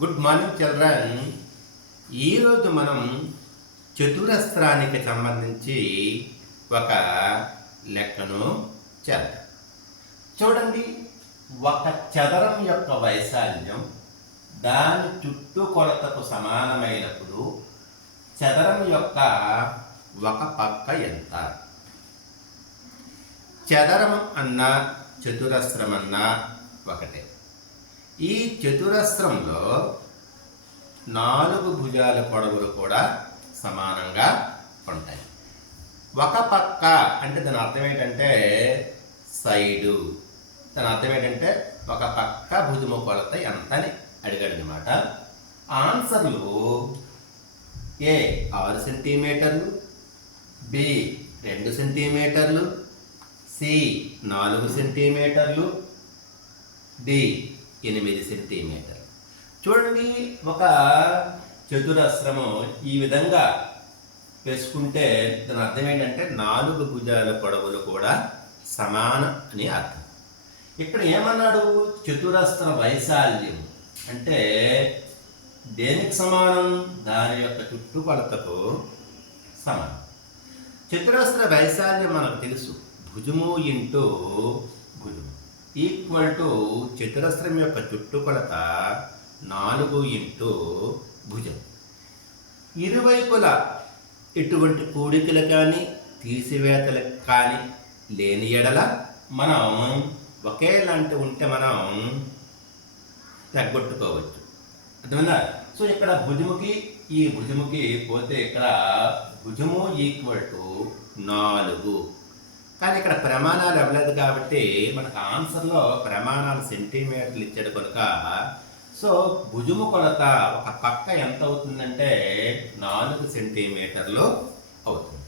Good morning children. ఈరోజు మనం చతురస్రానికి సంబంధించి ఒక లెక్కను చేద్దాం. చూడండి, ఒక చదరం యొక్క వైశాల్యం దాని చుట్టుకొలతకు సమానమైనప్పుడు చదరం యొక్క ఒక పక్క ఎంత? చదరం అన్నా చతురస్రం అన్నా ఒకటే. ఈ చతురస్రంలో 4 భుజాల పొడవులు కూడా సమానంగా ఉంటాయి. ఒక పక్క అంటే దాని అర్థం ఏంటంటే సైడు. దాని అర్థం ఏంటంటే ఒక పక్క భుజము కొలత ఎంత అని అడిగాడు అనమాట. ఆన్సర్లు ఏ 6 సెంటీమీటర్లు, బి 2 సెంటీమీటర్లు, సి 4 సెంటీమీటర్లు, డి 8 సెంటీమీటర్లు. చూడండి, ఒక చతురస్రము ఈ విధంగా వేసుకుంటే దాని అర్థం ఏంటంటే 4 భుజాల పొడవులు కూడా సమానం అని అర్థం. ఇక్కడ ఏమన్నాడు? చతురస్ర వైశాల్యం అంటే దేనికి సమానం? దాని యొక్క చుట్టుకొలతకు సమానం. చతురస్ర వైశాల్యం మనకు తెలుసు, భుజము ఇంటూ భుజము ఈక్వల్ టు చతురస్రం యొక్క చుట్టుకొలత 4 ఇంటూ భుజం. ఇరువైపులా ఎటువంటి కూడికలు కానీ తీసివేతలకు కానీ లేని ఎడల మనం ఒకేలాంటి ఉంటే మనం తగ్గొట్టుకోవచ్చు. అర్థమైందా? సో ఇక్కడ భుజముకి ఈ భుజముకి పోతే ఇక్కడ భుజము ఈక్వల్ టు 4. కానీ ఇక్కడ ప్రమాణాలు ఇవ్వలేదు కాబట్టి మనకు ఆన్సర్లో ప్రమాణాలు సెంటీమీటర్లు ఇచ్చాడు కనుక సో భుజము కొలత ఒక పక్క ఎంత అవుతుందంటే 4 సెంటీమీటర్లు అవుతుంది.